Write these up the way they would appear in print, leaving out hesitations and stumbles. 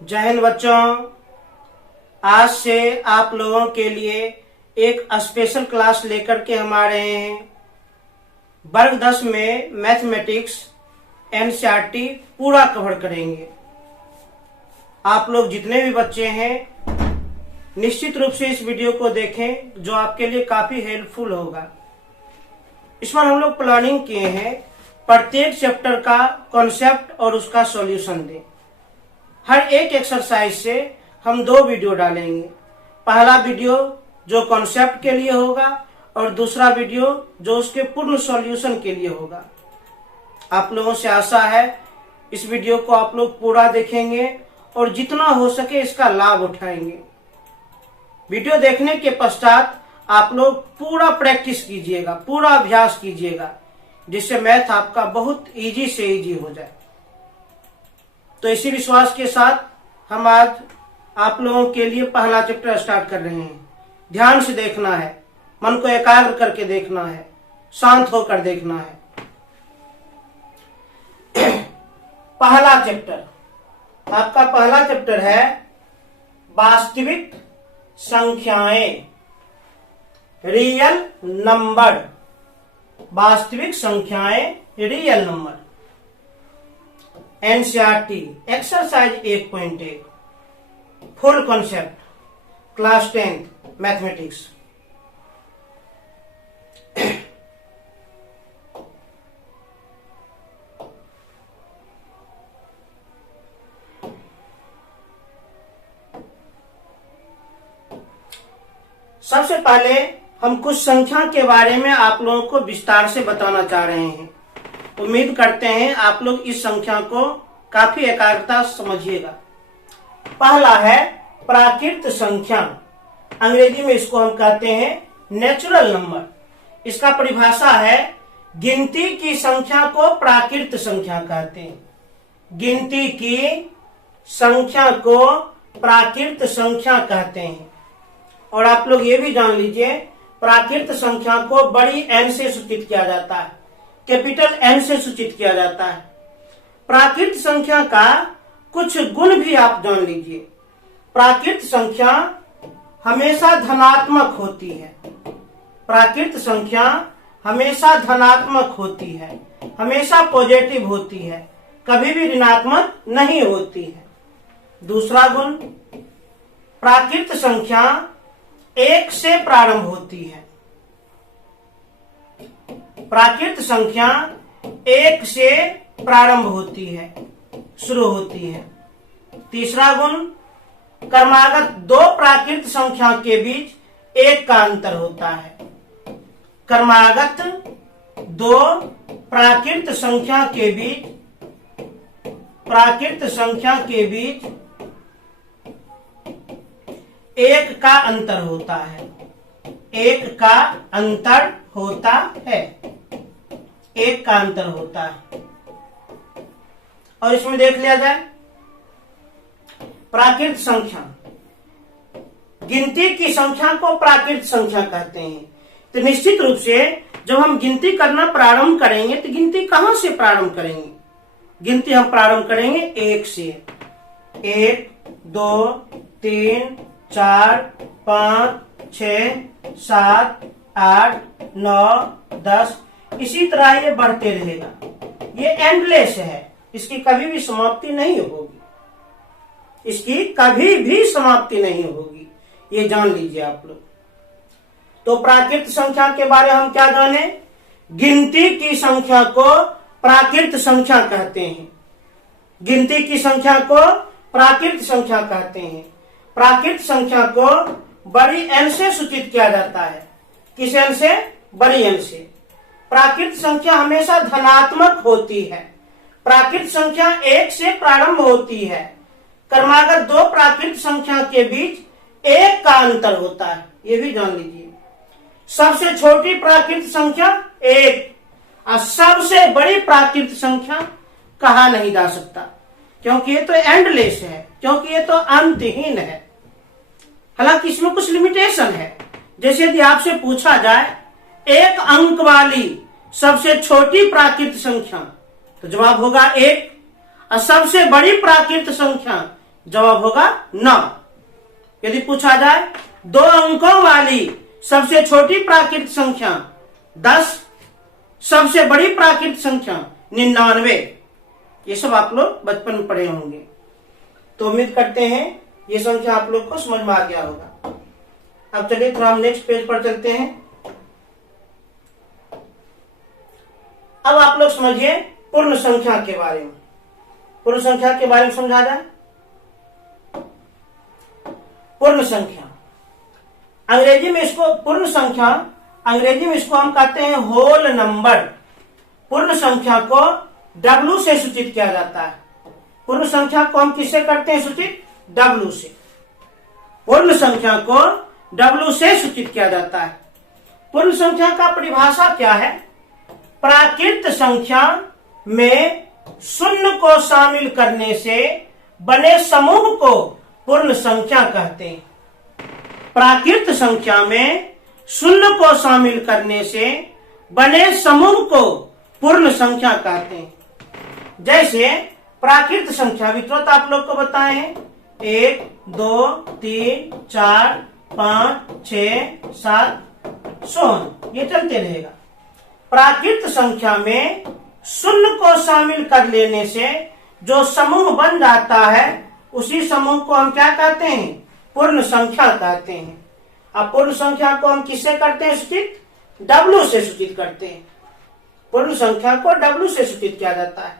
जय हिंद बच्चों। आज से आप लोगों के लिए एक स्पेशल क्लास लेकर के हम आ रहे हैं। वर्ग 10 में मैथमेटिक्स एनसीईआरटी पूरा कवर करेंगे। आप लोग जितने भी बच्चे हैं निश्चित रूप से इस वीडियो को देखें, जो आपके लिए काफी हेल्पफुल होगा। इस बार हम लोग प्लानिंग किए हैं प्रत्येक चैप्टर का कॉन्सेप्ट और उसका सॉल्यूशन दें। हर एक एक्सरसाइज से हम 2 वीडियो डालेंगे। पहला वीडियो जो कॉन्सेप्ट के लिए होगा और दूसरा वीडियो जो उसके पूर्ण सॉल्यूशन के लिए होगा। आप लोगों से आशा है इस वीडियो को आप लोग पूरा देखेंगे और जितना हो सके इसका लाभ उठाएंगे। वीडियो देखने के पश्चात आप लोग पूरा प्रैक्टिस कीजिएगा, पूरा अभ्यास कीजिएगा, जिससे मैथ आपका बहुत इजी से इजी हो जाए। तो इसी विश्वास के साथ हम आज आप लोगों के लिए पहला चैप्टर स्टार्ट कर रहे हैं। ध्यान से देखना है, मन को एकाग्र करके देखना है, शांत होकर देखना है। पहला चैप्टर, आपका पहला चैप्टर है वास्तविक संख्याएं, रियल नंबर। वास्तविक संख्याएं, real number. NCERT exercise 1.1 full concept, class 10 mathematics. सबसे पहले हम कुछ संख्या के बारे में आप लोगों को विस्तार से बताना चाह रहे हैं। उम्मीद करते हैं आप लोग इस संख्या को काफी एकाग्रता से समझिएगा। पहला है प्राकृत संख्या, अंग्रेजी में इसको हम कहते हैं नेचुरल नंबर। इसका परिभाषा है गिनती की संख्या को प्राकृत संख्या कहते हैं। गिनती की संख्या को प्राकृत संख्या कहते हैं। और आप लोग ये भी जान लीजिए प्राकृत संख्या को बड़ी एन से सूचित किया जाता है, कैपिटल एन से सूचित किया जाता है। प्राकृत संख्या का कुछ गुण भी आप जान लीजिए। प्राकृत संख्या हमेशा धनात्मक होती है। प्राकृत संख्या हमेशा धनात्मक होती है, हमेशा पॉजिटिव होती है, कभी भी ऋणात्मक नहीं होती है। दूसरा गुण, प्राकृत संख्या 1 से प्रारंभ होती है। प्राकृत संख्या 1 से प्रारंभ होती है, शुरू होती है। तीसरा गुण, क्रमागत 2 प्राकृत संख्या के बीच 1 का अंतर होता है। क्रमागत 2 प्राकृत संख्या के बीच 1 का अंतर होता है। 1 का अंतर होता है। 1 का अंतर होता है। और इसमें देख लिया जाए प्राकृत संख्या, गिनती की संख्या को प्राकृत संख्या कहते हैं। तो निश्चित रूप से जब हम गिनती करना प्रारंभ करेंगे तो गिनती कहां से प्रारंभ करेंगे? गिनती हम प्रारंभ करेंगे 1 से। 1, 2, 3, 4, 5, 6, 7, 8, 9, 10, इसी तरह ये बढ़ते रहेगा। ये एंडलेस है, इसकी कभी भी समाप्ति नहीं होगी। इसकी कभी भी समाप्ति नहीं होगी, ये जान लीजिए आप लोग। तो प्राकृत संख्या के बारे में हम क्या जाने? गिनती की संख्या को प्राकृत संख्या कहते हैं। गिनती की संख्या को प्राकृत संख्या कहते हैं। प्राकृत संख्या को बड़ी एन से सूचित किया जाता है। किस एन से? बड़ी एन से। प्राकृत संख्या हमेशा धनात्मक होती है। प्राकृत संख्या 1 से प्रारंभ होती है। क्रमागत 2 प्राकृत संख्या के बीच 1 का अंतर होता है, ये भी जान लीजिए। सबसे छोटी प्राकृत संख्या 1 और सबसे बड़ी प्राकृत संख्या कहा नहीं जा सकता, क्योंकि ये तो एंडलेस है, क्योंकि ये तो अंतहीन है। हालांकि इसमें कुछ लिमिटेशन है। जैसे यदि आपसे पूछा जाए 1 अंक वाली सबसे छोटी प्राकृत संख्या, तो जवाब होगा 1। और सबसे बड़ी प्राकृत संख्या जवाब होगा 9। यदि पूछा जाए 2 अंकों वाली सबसे छोटी प्राकृतिक संख्या 10, सबसे बड़ी प्राकृतिक संख्या 99, ये सब आप लोग बचपन में पढ़े होंगे। तो उम्मीद करते हैं ये संख्या आप लोग को समझ में आ गया होगा। अब चलिए थोड़ा हम नेक्स्ट पेज पर चलते हैं। अब आप लोग समझिए पूर्ण संख्या के बारे में। पूर्ण संख्या के बारे में समझा जाए। पूर्ण संख्या अंग्रेजी में इसको पूर्ण संख्या, अंग्रेजी में इसको हम कहते हैं होल नंबर। पूर्ण संख्या को W से सूचित किया जाता है। पूर्ण संख्या को हम किससे करते हैं सूचित? W से। पूर्ण संख्या को W से सूचित किया जाता है। पूर्ण संख्या का परिभाषा क्या है? प्राकृत संख्या में शून्य को शामिल करने से बने समूह को पूर्ण संख्या कहते हैं। प्राकृत संख्या में शून्य को शामिल करने से बने समूह को पूर्ण संख्या कहते हैं। जैसे प्राकृत संख्या वितरत आप लोग को बताए हैं 1, 2, 3, 4, 5, 6, 7, सोहन, ये चलते रहेगा। प्राकृत संख्या में शून्य को शामिल कर लेने से जो समूह बन जाता है उसी समूह को हम क्या कहते हैं? पूर्ण संख्या कहते हैं। अब पूर्ण संख्या को हम किससे करते हैं सूचित? W से सूचित करते हैं। पूर्ण संख्या को W से सूचित किया जाता है।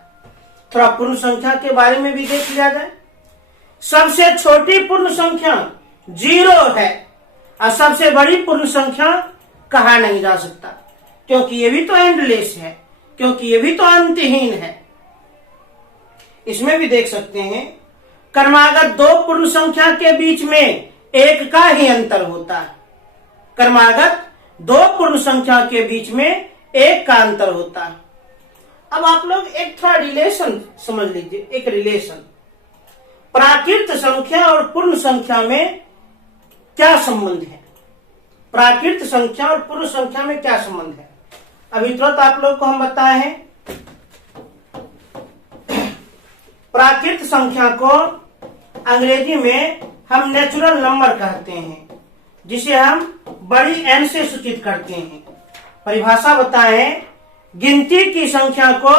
थोड़ा पूर्ण संख्या के बारे में भी देख लिया जाए। सबसे छोटी पूर्ण संख्या 0 है और सबसे बड़ी पूर्ण संख्या कहा नहीं जा सकता, क्योंकि ये भी तो एंडलेस है, क्योंकि ये भी तो अंतहीन है। इसमें भी देख सकते हैं क्रमागत 2 पूर्ण संख्या के बीच में 1 का ही अंतर होता है। क्रमागत 2 पूर्ण संख्या के बीच में 1 का अंतर होता है। अब आप लोग एक थोड़ा रिलेशन समझ लीजिए। एक रिलेशन, प्राकृत संख्या और पूर्ण संख्या में क्या संबंध है? प्राकृत संख्या और पूर्ण संख्या में क्या संबंध है? अभी तुरंत आप लोग को हम बताए हैं। प्राकृत संख्या को अंग्रेजी में हम नेचुरल नंबर कहते हैं, जिसे हम बड़ी एन से सूचित करते हैं। परिभाषा बताए, गिनती की संख्या को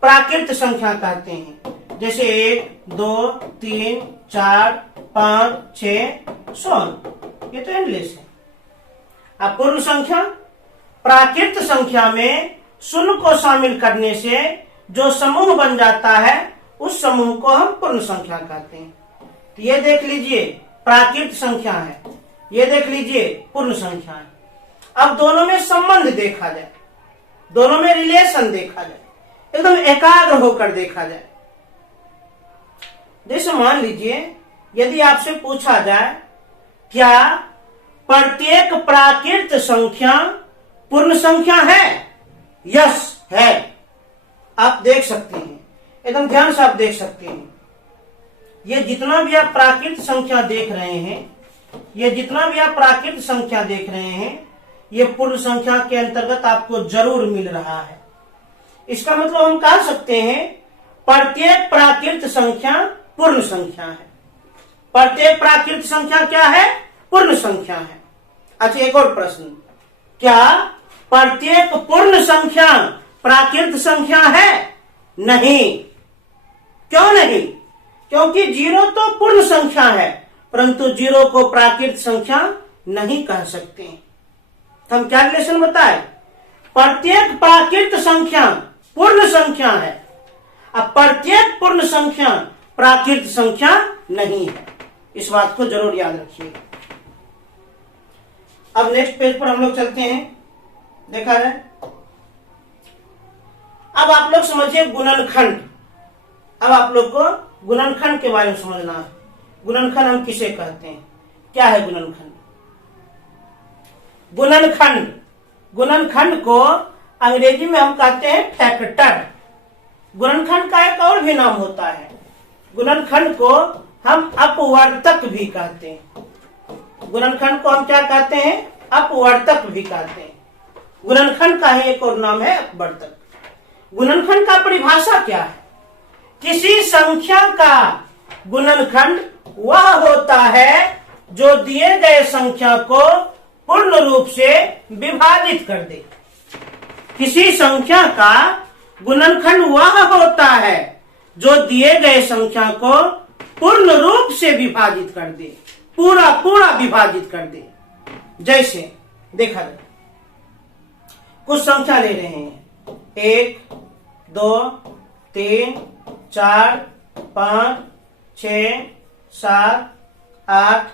प्राकृत संख्या कहते हैं। जैसे 1, 2, 3, 4, 5, 6, सोन, ये तो एंडलेस है। अब पूर्ण संख्या, प्राकृत संख्या में शून्य को शामिल करने से जो समूह बन जाता है उस समूह को हम पूर्ण संख्या कहते हैं। तो ये देख लीजिए प्राकृत संख्या है, ये देख लीजिए पूर्ण संख्या है। अब दोनों में संबंध देखा जाए, दोनों में रिलेशन देखा जाए, एकदम एकाग्र होकर देखा जाए। जैसे मान लीजिए यदि आपसे पूछा जाए क्या प्रत्येक प्राकृत संख्या पूर्ण संख्या है? यस है। आप देख सकते हैं, एकदम ध्यान से आप देख सकते हैं। ये जितना भी आप प्राकृत संख्या देख रहे हैं, ये जितना भी आप प्राकृत संख्या देख रहे हैं, ये पूर्ण संख्या के अंतर्गत आपको जरूर मिल रहा है। इसका मतलब हम कह सकते हैं प्रत्येक प्राकृत संख्या पूर्ण संख्या है। प्रत्येक प्राकृत संख्या क्या है? पूर्ण संख्या है। अच्छा, एक और प्रश्न, क्या प्रत्येक पूर्ण संख्या प्राकृत संख्या है? नहीं। क्यों नहीं? क्योंकि 0 तो पूर्ण संख्या है, परंतु 0 को प्राकृत संख्या नहीं कह सकते। तो हम क्या रिलेशन बताए? प्रत्येक प्राकृत संख्या पूर्ण संख्या है, अब प्रत्येक पूर्ण संख्या प्राकृत संख्या नहीं है। इस बात को जरूर याद रखिएगा। अब नेक्स्ट पेज पर हम लोग चलते हैं। देखा जाए, अब आप लोग समझिए गुणनखंड। अब आप लोग को गुणनखंड के बारे में समझना है। गुणनखंड हम किसे कहते हैं? क्या है गुणनखंड? गुणनखंड, गुणनखंड को अंग्रेजी में हम कहते हैं फैक्टर। गुणनखंड का एक और भी नाम होता है, गुणनखंड को हम अपवर्तक भी कहते हैं। गुणनखंड को हम क्या कहते हैं? अपवर्तक भी कहते हैं। गुणनखंड का ही एक और नाम है अपवर्तक। गुणनखंड का परिभाषा क्या है? किसी संख्या का गुणनखंड वह होता है जो दिए गए संख्या को पूर्ण रूप से विभाजित कर दे। किसी संख्या का गुणनखंड वह होता है जो दिए गए संख्या को पूर्ण रूप से विभाजित कर दे, पूरा पूरा विभाजित कर दे। जैसे देखा जाए, कुछ संख्या ले रहे हैं 1 2 3 4 5 6 7 8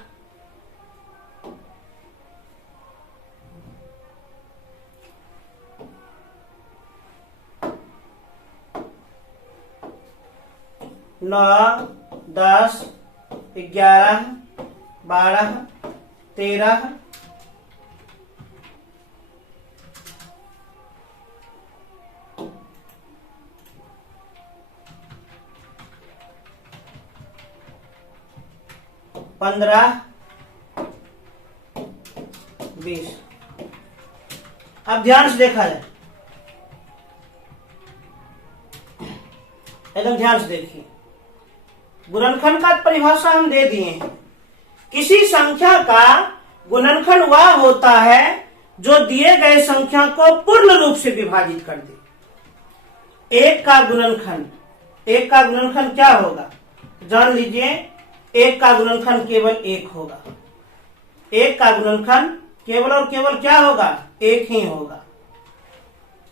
9 10 11 12 13 15 20। अब ध्यान से देखा जाए, एकदम ध्यान से देखिए। गुणनखंड का परिभाषा हम दे दिए हैं। किसी संख्या का गुणनखंड वह होता है जो दिए गए संख्या को पूर्ण रूप से विभाजित कर दे। एक का गुणनखंड क्या होगा, जान लीजिए। एक का गुणनखंड केवल एक होगा। एक का गुणनखंड केवल और केवल क्या होगा, एक ही होगा।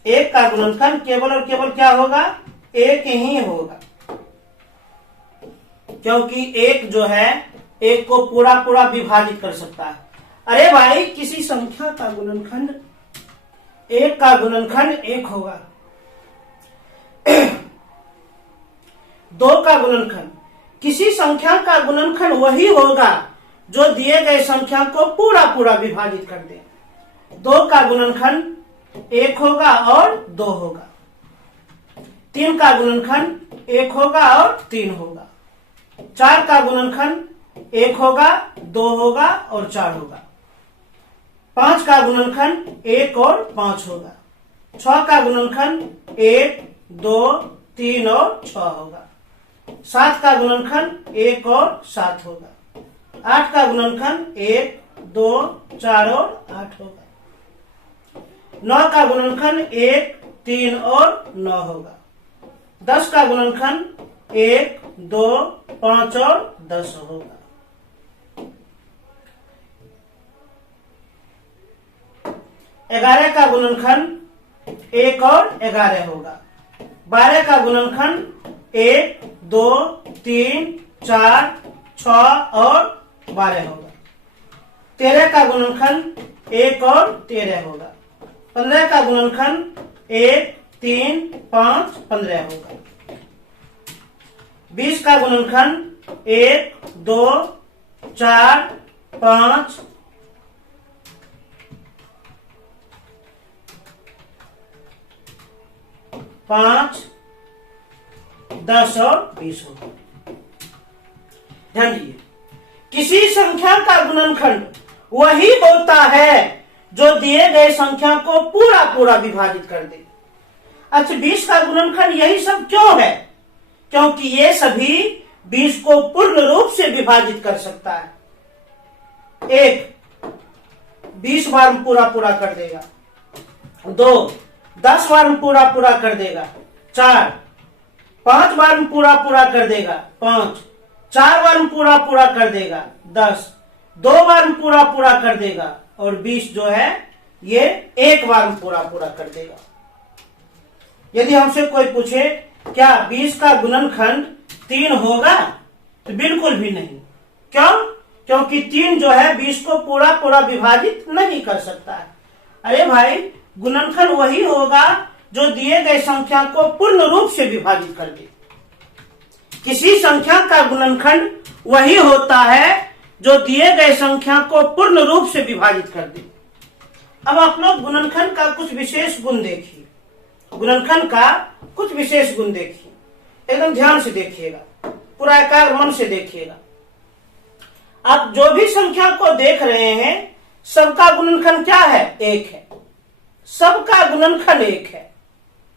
एक का गुणनखंड केवल और केवल क्या होगा, एक ही होगा। क्योंकि एक जो है एक को पूरा पूरा विभाजित कर सकता है। अरे भाई, किसी संख्या का गुणनखंड, एक का गुणनखंड एक होगा। 2 का गुणनखंड, किसी संख्या का गुणनखंड वही होगा जो दिए गए संख्या को पूरा पूरा विभाजित कर दे। 2 का गुणनखंड 1 होगा और 2 होगा। 3 का गुणनखंड 1 होगा और 3 होगा। 4 का गुणनखंड 1 होगा, 2 होगा और 4 होगा। 5 का गुणनखंड 1 और 5 होगा। 6 का गुणनखंड 1 2 3 और 6 होगा। 7 का गुणनखंड 1 और 7 होगा। 8 का गुणनखंड 1 2 4 और 8 होगा। 9 का गुणनखंड 1 3 और 9 होगा। 10 का गुणनखंड 1 2 5 और 10 होगा। 11 का गुणनखंड 1 और 11 होगा। 12 का गुणनखंड 1 2 3 4 6 और 12 होगा। 13 का गुणनखंड 1 और 13 होगा। 15 का गुणनखंड 1 3 5 15 होगा। 20 का गुणनखंड 1 2 4 5 5 10 और 20 होगा। ध्यान दीजिए, किसी संख्या का गुणनखंड वही होता है जो दिए गए संख्या को पूरा पूरा विभाजित कर दे। अच्छा, 20 का गुणनखंड यही सब क्यों है? क्योंकि ये सभी 20 को पूर्ण रूप से विभाजित कर सकता है। 1 20 बार में पूरा पूरा कर देगा। 2 10 बार में पूरा पूरा कर देगा। 4 5 बार में पूरा पूरा कर देगा। 5 4 बार में पूरा पूरा कर देगा। 10 2 बार में पूरा पूरा कर देगा। और 20 जो है ये 1 बार में पूरा पूरा कर देगा। यदि हमसे कोई पूछे क्या 20 का गुणनखंड 3 होगा, तो बिल्कुल भी नहीं। क्यों? क्योंकि 3 जो है 20 को पूरा पूरा विभाजित नहीं कर सकता है। अरे भाई, गुणनखंड वही होगा जो दिए गए संख्या को पूर्ण रूप से विभाजित कर दे। किसी संख्या का गुणनखंड वही होता है जो दिए गए संख्या को पूर्ण रूप से विभाजित कर दे। अब आप लोग गुणनखंड का कुछ विशेष गुण देखिए। गुणनखंड का कुछ विशेष गुण देखिए, एकदम ध्यान से देखिएगा, पूरा एकाग्र मन से देखिएगा। आप जो भी संख्या को देख रहे हैं, सबका गुणनखंड क्या है? 1 है। सबका गुणनखंड 1 है।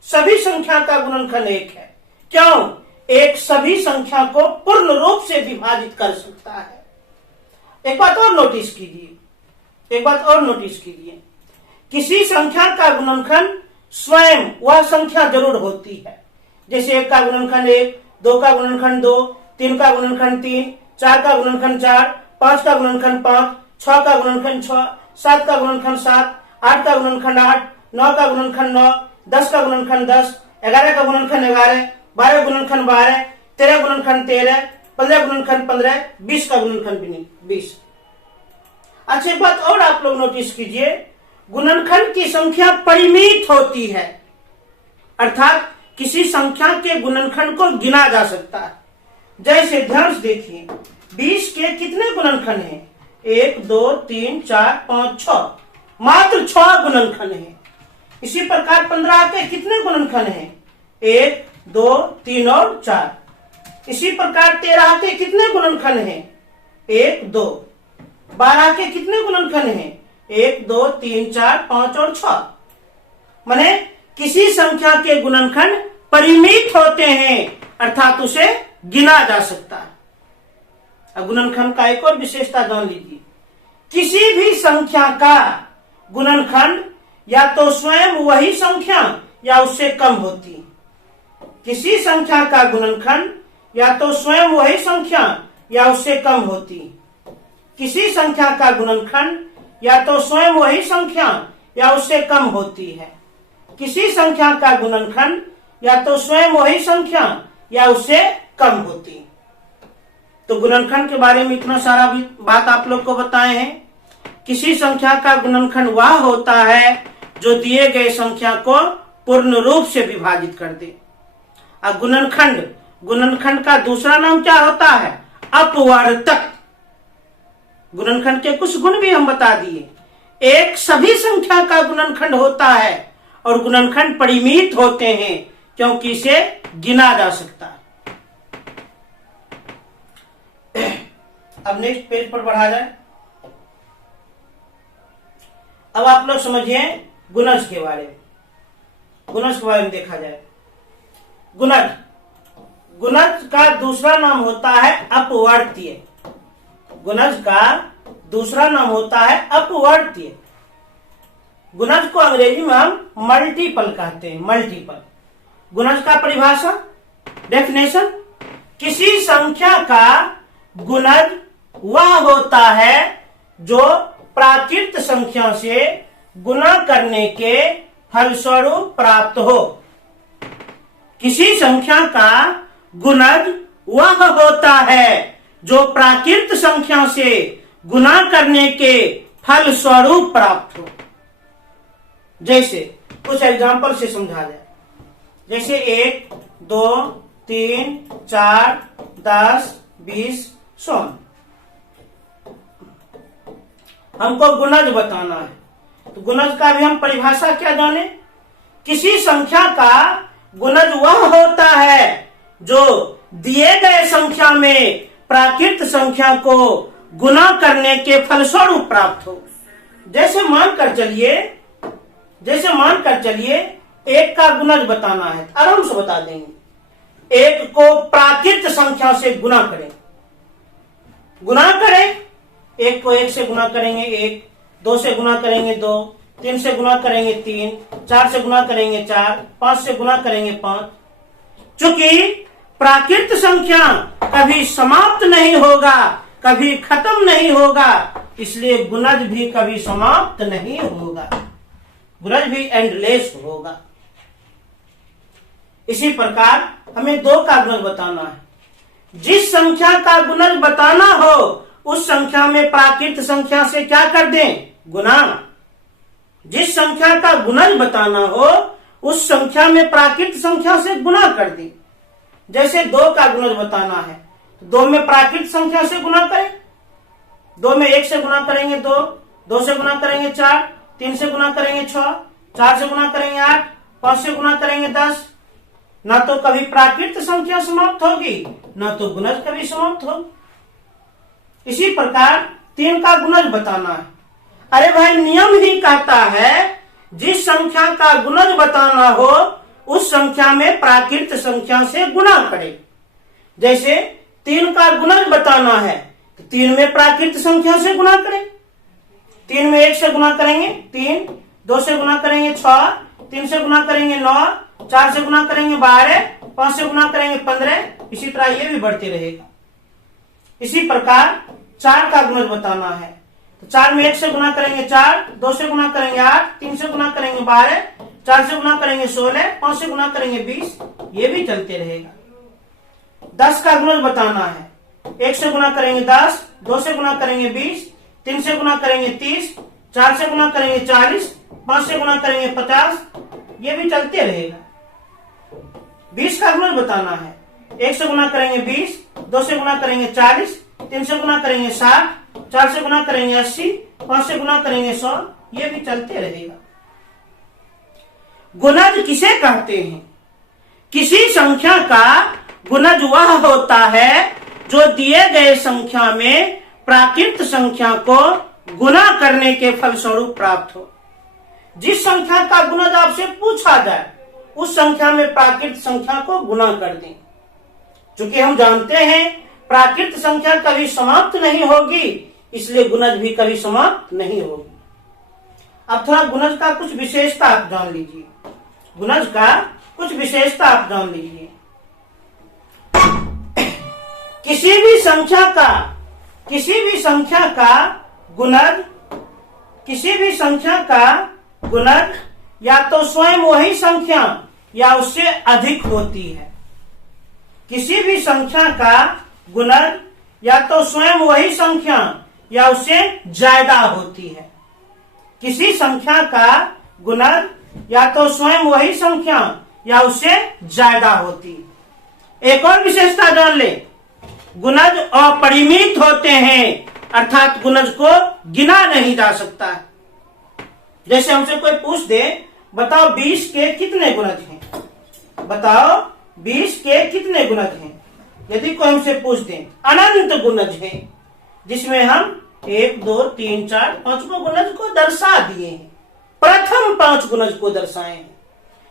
सभी संख्या का गुणनखंड 1 है। क्यों? एक सभी संख्या को पूर्ण रूप से विभाजित कर सकता है। एक बात और नोटिस कीजिए, किसी संख्या का गुणनखंड स्वयं वह संख्या जरूर होती है। जैसे 1 का गुणनखंड 1, 2 का गुणनखंड 2, 3 का गुणनखंड 3, 4 का गुणनखंड 4, 5 का गुणनखंड 5, 6 का गुणनखंड 6, 7 का गुणनखंड 7, 8 का गुणनखंड 8, 9 का गुणनखंड 9, 10 का गुणनखंड 10, 11 का गुणनखंड 11, 12 गुणनखंड 12, 13 गुणनखंड 13, 15 गुणनखंड 15, 20 का गुणनखंड 20। अच्छी बात और आप लोग नोटिस कीजिए, गुणनखंड की संख्या परिमित होती है, अर्थात किसी संख्या के गुणनखंड को गिना जा सकता है। जैसे ध्यान से देखिए, 20 के कितने गुणनखंड हैं? 1, 2, 3, 4, 5, 6, मात्र 6 गुणनखंड हैं। इसी प्रकार 15 के कितने गुणनखंड हैं? 1, 2, 3 और 4। इसी प्रकार 13 के कितने गुणनखंड हैं? 1, 2। 12 के कितने गुणनखंड हैं? 1, 2, 3, 4, 5 और 6। माने किसी संख्या के गुणनखंड परिमित होते हैं, अर्थात उसे गिना जा सकता है। अब गुणनखंड का एक और विशेषता जान लीजिए, किसी भी संख्या का गुणनखंड या तो स्वयं वही संख्या या उससे कम होती है। किसी संख्या का गुणनखंड या तो स्वयं वही संख्या या उससे कम होती है। किसी संख्या का गुणनखंड या तो स्वयं वही संख्या या उससे कम होती है। किसी संख्या का गुणनखंड या तो स्वयं वही संख्या या उससे कम होती है। तो गुणनखंड के बारे में इतना सारा भी बात आप लोग को बताए हैं। किसी संख्या का गुणनखंड वह होता है जो दिए गए संख्या को पूर्ण रूप से विभाजित कर दे। अब गुणनखंड का दूसरा नाम क्या होता है? अपवर्तक। गुणनखंड के कुछ गुण भी हम बता दिए। एक सभी संख्या का गुणनखंड होता है और गुणनखंड परिमित होते हैं क्योंकि इसे गिना जा सकता है। अब नेक्स्ट पेज पर बढ़ा जाए। अब आप लोग समझिए गुणज के बारे में। गुणज के बारे में देखा जाए, गुणज का दूसरा नाम होता है अपवर्तीय। गुणज का दूसरा नाम होता है अपवर्तीय। गुणज को अंग्रेजी में हम मल्टीपल कहते हैं, मल्टीपल। गुणज का परिभाषा, डेफिनेशन, किसी संख्या का गुणज वह होता है जो प्राकृत संख्या से गुणा करने के फलस्वरूप प्राप्त हो। किसी संख्या का गुणज वह होता है जो प्राकृत संख्या से गुणा करने के फल स्वरूप प्राप्त हो। जैसे कुछ एग्जाम्पल से समझा जाए, जैसे 1, 2, 3, 4, 10, 20, 100। हमको गुणज बताना है, तो गुणज का भी हम परिभाषा क्या जाने? किसी संख्या का गुणज वह होता है जो दिए गए संख्या में प्राकृत संख्या को गुणा करने के फलस्वरूप प्राप्त हो। जैसे मानकर चलिए 1 का गुणज बताना है, आराम से बता देंगे। 1 को प्राकृत संख्या से गुणा करें। 1 को 1 से गुणा करेंगे 1, 2 से गुणा करेंगे 2, 3 से गुणा करेंगे 3, 4 से गुणा करेंगे 4, 5 से गुणा करेंगे 5। चूंकि प्राकृत संख्या कभी समाप्त नहीं होगा, कभी खत्म नहीं होगा, इसलिए गुणज भी कभी समाप्त नहीं होगा, गुणज भी एंडलेस होगा। इसी प्रकार हमें 2 का गुणज बताना है। जिस संख्या का गुणज बताना हो उस संख्या में प्राकृत संख्या से क्या कर दें? गुणा। जिस संख्या का गुणज बताना हो उस संख्या में प्राकृत संख्या से गुणा कर दें। जैसे 2 का गुणज बताना है, 2 में प्राकृत संख्या से गुणा करें। 2 में 1 से गुणा करेंगे 2, 2 से गुणा करेंगे 4, 3 से गुणा करेंगे 6, 4 से गुणा करेंगे 8, 5 से गुणा करेंगे 10। ना तो कभी प्राकृत संख्या समाप्त होगी, ना तो गुणज कभी समाप्त हो। इसी प्रकार 3 का गुणज बताना है। अरे भाई, नियम ही कहता है जिस संख्या का गुणज बताना हो उस संख्या में प्राकृत संख्या से गुणा करें। जैसे 3 का गुणज बताना है तो 3 में प्राकृत संख्या से गुणा करें। 3 में 1 से गुणा करेंगे 3, 2 से गुणा करेंगे 6, 3 से गुणा करेंगे 9, 4 से गुणा करेंगे 12, 5 से गुणा करेंगे 15, इसी तरह ये भी बढ़ते रहेगा। इसी प्रकार 4 का गुणज बताना है तो 4 में 1 से गुणा करेंगे 4, 2 से गुणा करेंगे 8, 3 से गुणा करेंगे 12, 4 से गुणा करेंगे 16, 5 से गुणा करेंगे 20, ये भी चलते रहेगा। 10 का गुणज बताना है, 1 से गुणा करेंगे 10, 2 से गुणा करेंगे 20, 3 से गुणा करेंगे 30, 4 से गुणा करेंगे 40, 5 से गुणा करेंगे 50, ये भी चलते रहेगा। 20 का गुणज बताना है, 1 से गुणा करेंगे 20, 2 से गुणा करेंगे 40, 3 से गुणा करेंगे 60, 4 से गुणा करेंगे 80, 5 से गुणा करेंगे 100, ये भी चलते रहेगा। गुणज किसे कहते हैं? किसी संख्या का गुणज वह होता है जो दिए गए संख्या में प्राकृत संख्या को गुणा करने के फलस्वरूप प्राप्त हो। जिस संख्या का गुणज आपसे पूछा जाए उस संख्या में प्राकृत संख्या को गुणा कर दें। क्योंकि हम जानते हैं प्राकृत संख्या कभी समाप्त नहीं होगी, इसलिए गुणज भी कभी समाप्त नहीं होगी। अब थोड़ा गुणज का कुछ विशेषता आप जान लीजिए। गुणज का कुछ विशेषता आप जान लीजिए। किसी भी संख्या का गुणज या तो स्वयं वही संख्या या उससे अधिक होती है। किसी भी संख्या का गुणज या तो स्वयं वही संख्या या उससे ज्यादा होती है। किसी संख्या का गुणज या तो स्वयं वही संख्या या उससे ज्यादा होती है। एक और विशेषता जान ले, गुणज अपरिमित होते हैं, अर्थात गुणज को गिना नहीं जा सकता है। जैसे हमसे कोई पूछ दे, बताओ 20 के कितने गुणज हैं? बताओ 20 के कितने गुणज हैं? यदि कोई हमसे पूछ दे, अनंत गुणज है जिसमें हम 1, 2, 3, 4, 5 गुणज को दर्शा दिए हैं। प्रथम 5 गुणज को दर्शाए हैं।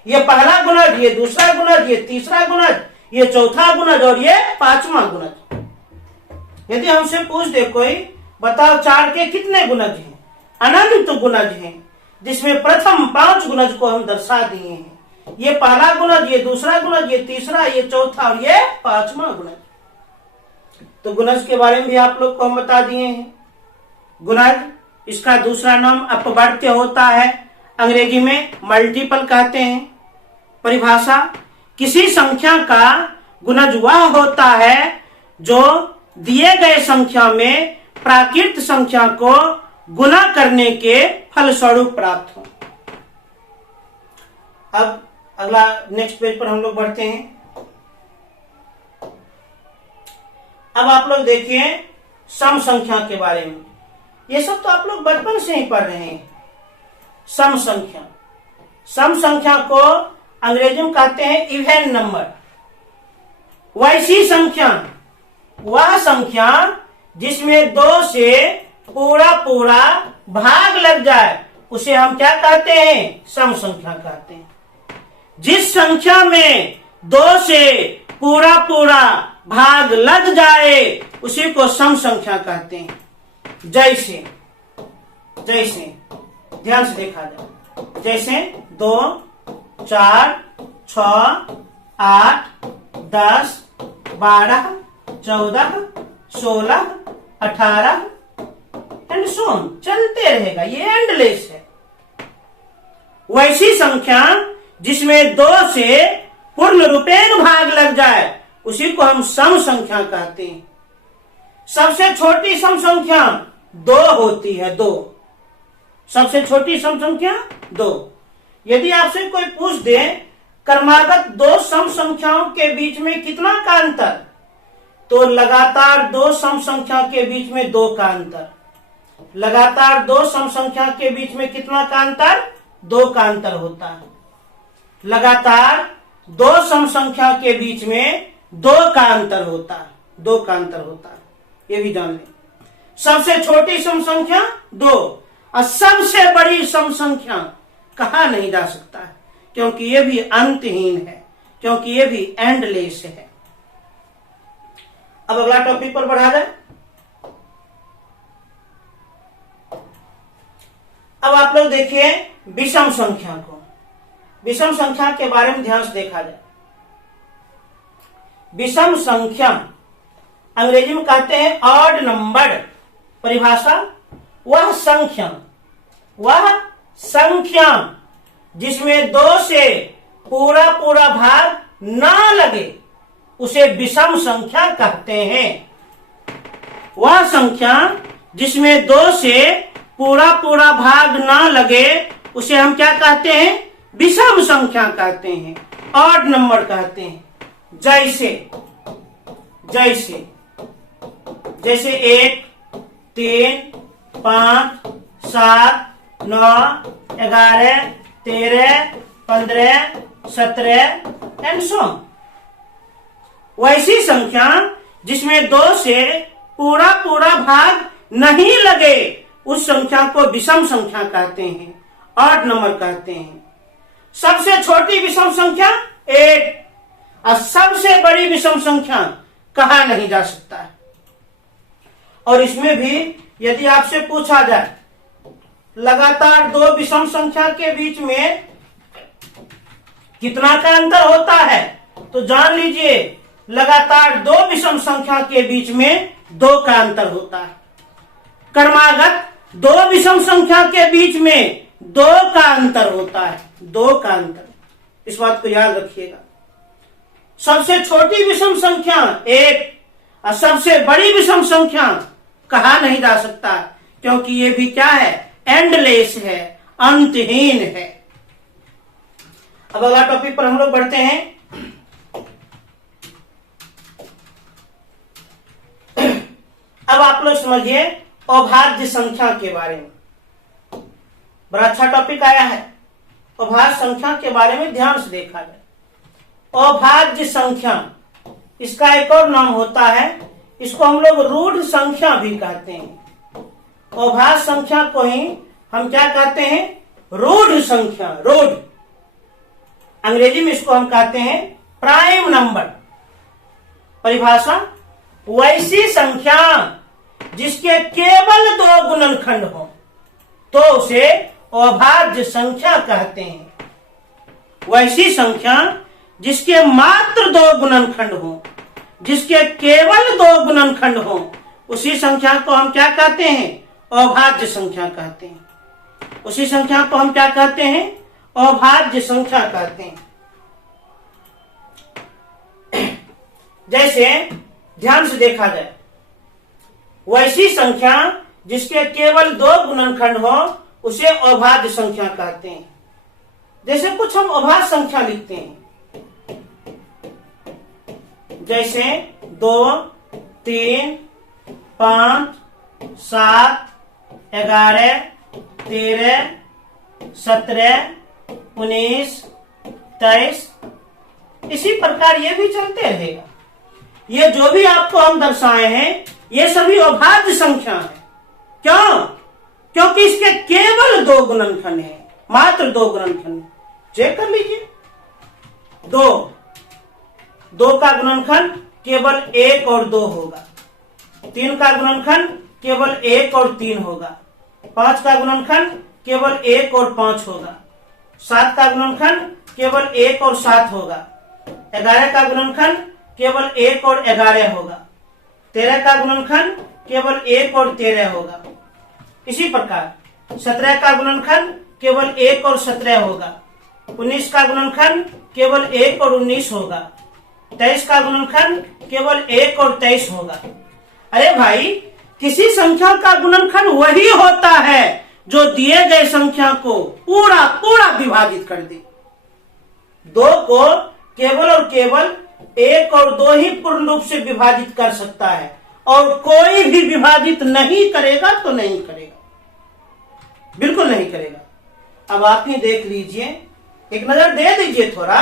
ये पहला गुणज, ये दूसरा गुणज, ये तीसरा गुणज, ये चौथा गुणज और ये 5वां गुणज। यदि हमसे पूछ दे कोई, बताओ 4 के कितने गुणज हैं? अनंत गुणज हैं जिसमें प्रथम 5 गुणज को हम दर्शा दिए हैं। ये पहला गुणज, ये दूसरा गुणज, ये तीसरा, ये चौथा और ये 5वां गुणज। तो गुणज के बारे में भी आप लोग को हम बता दिए हैं। गुणज, इसका दूसरा नाम अपवर्त्य होता है, अंग्रेजी में मल्टीपल कहते हैं। परिभाषा, किसी संख्या का गुणज वह होता है जो दिए गए संख्या में प्राकृत संख्या को गुणा करने के फलस्वरूप प्राप्त हो। अब अगला नेक्स्ट पेज पर हम लोग बढ़ते हैं। अब आप लोग देखिए सम संख्या के बारे में। ये सब तो आप लोग बचपन से ही पढ़ रहे हैं। सम संख्या, सम संख्या को अंग्रेजी में कहते हैं इवन नंबर। वैसी संख्या, वह संख्या जिसमें 2 से पूरा पूरा भाग लग जाए उसे हम क्या कहते हैं? सम संख्या कहते हैं। जिस संख्या में 2 से पूरा पूरा भाग लग जाए उसी को सम संख्या कहते हैं। जैसे ध्यान से देखा जाए, जैसे 2, 4, 6, 8, 10, 12, 14, 16, 18 एंड सो ऑन, चलते रहेगा, ये एंडलेस है। वैसी संख्या जिसमें 2 से पूर्ण रूपेण भाग लग जाए उसी को हम सम संख्या कहते हैं। सबसे छोटी सम संख्या 2 होती है, 2। सबसे छोटी सम संख्या 2। यदि आपसे कोई पूछ दे क्रमागत 2 सम संख्याओं के बीच में कितना का अंतर, तो लगातार 2 सम संख्या के बीच में 2 का अंतर। लगातार 2 सम संख्या के बीच में कितना का अंतर? 2 का अंतर होता है। लगातार 2 सम संख्या के बीच में 2 का अंतर होता है, 2 का अंतर होता है, ये भी जान लें। सबसे छोटी सम संख्या 2 और सबसे बड़ी सम संख्या कहा नहीं जा सकता है, क्योंकि ये भी अंतहीन है, क्योंकि ये भी एंडलेस है। अब अगला टॉपिक पर बढ़ा जाए। अब आप लोग देखिए विषम संख्या को। विषम संख्या के बारे में ध्यान से देखा जाए। विषम संख्या अंग्रेजी में कहते हैं ऑड नंबर। परिभाषा, वह संख्या जिसमें 2 से पूरा पूरा भाग ना लगे उसे विषम संख्या कहते हैं। वह संख्या जिसमें 2 से पूरा पूरा भाग ना लगे उसे हम क्या कहते हैं? विषम संख्या कहते हैं, ऑड नंबर कहते हैं। जैसे 1, 3, 5, 7, 9, 11, 13, 15, 17 एंड सो ऑन। वैसी संख्या जिसमें 2 से पूरा पूरा भाग नहीं लगे उस संख्या को विषम संख्या कहते हैं, ऑड नंबर कहते हैं। सबसे छोटी विषम संख्या 1 और सबसे बड़ी विषम संख्या कहा नहीं जा सकता है। और इसमें भी यदि आपसे पूछा जाए लगातार 2 विषम संख्या के बीच में कितना का अंतर होता है, तो जान लीजिए लगातार 2 विषम संख्या के बीच में 2 का अंतर होता है। क्रमागत 2 विषम संख्या के बीच में 2 का अंतर होता है, 2 का अंतर। इस बात को याद रखिएगा। सबसे छोटी विषम संख्या 1 और सबसे बड़ी विषम संख्या कहा नहीं जा सकता, क्योंकि ये भी क्या है? एंडलेस है, अंतहीन है। अब अगला टॉपिक पर हम लोग बढ़ते हैं। अब आप लोग समझिए अभाज्य संख्या के बारे में। बड़ा अच्छा टॉपिक आया है। अभाज्य संख्या के बारे में ध्यान से देखा जाए। अभाज्य संख्या, इसका एक और नाम होता है, इसको हम लोग रूढ़ संख्या भी कहते हैं। अभाज्य संख्या को ही हम क्या कहते हैं? रूढ़ संख्या। रूढ़ अंग्रेजी में इसको हम कहते हैं प्राइम नंबर। परिभाषा, वैसी संख्या जिसके केवल 2 गुणनखंड हो तो उसे अभाज्य संख्या कहते हैं। वैसी संख्या जिसके मात्र 2 गुणनखंड हो, जिसके केवल 2 गुणनखंड हो, उसी संख्या को हम क्या कहते हैं? अभाज्य संख्या कहते हैं। उसी संख्या को हम क्या कहते हैं? अभाज्य संख्या कहते हैं। जैसे ध्यान से देखा जाए, वैसी संख्या जिसके केवल 2 गुणनखंड हो उसे अभाज्य संख्या कहते हैं। जैसे कुछ हम अभाज्य संख्या लिखते हैं, जैसे 2, 3, 5, 7, 11, 13, 17, 19, 23। इसी प्रकार ये भी चलते रहेगा। ये जो भी आपको हम दर्शाए हैं ये सभी अभाज्य संख्या है। क्यों? क्योंकि इसके केवल 2 गुणनखंड है, मात्र 2 गुणनखंड। चेक कर लीजिए। 2 का गुणनखंड केवल 1 और 2 होगा। 3 का गुणनखंड केवल 1 और 3 होगा। 5 का गुणनखंड केवल 1 और 5 होगा। 7 का गुणनखंड केवल 1 और 7 होगा। 11 का गुणनखंड केवल 1 और 11 होगा। 13 का गुणनखंड केवल 1 और 13 होगा। इसी प्रकार 17 का गुणनखंड केवल 1 और 17 होगा। 19 का गुणनखंड केवल 1 और 19 होगा। 23 का गुणनखंड केवल 1 और 23 होगा। अरे भाई, किसी संख्या का गुणनखंड वही होता है जो दिए गए संख्या को पूरा पूरा विभाजित कर दे। 2 को केवल और केवल 1 और 2 ही पूर्ण रूप से विभाजित कर सकता है, और कोई भी विभाजित नहीं करेगा तो नहीं करेगा, बिल्कुल नहीं करेगा। अब आप ही देख लीजिए, एक नजर दे दीजिए थोड़ा।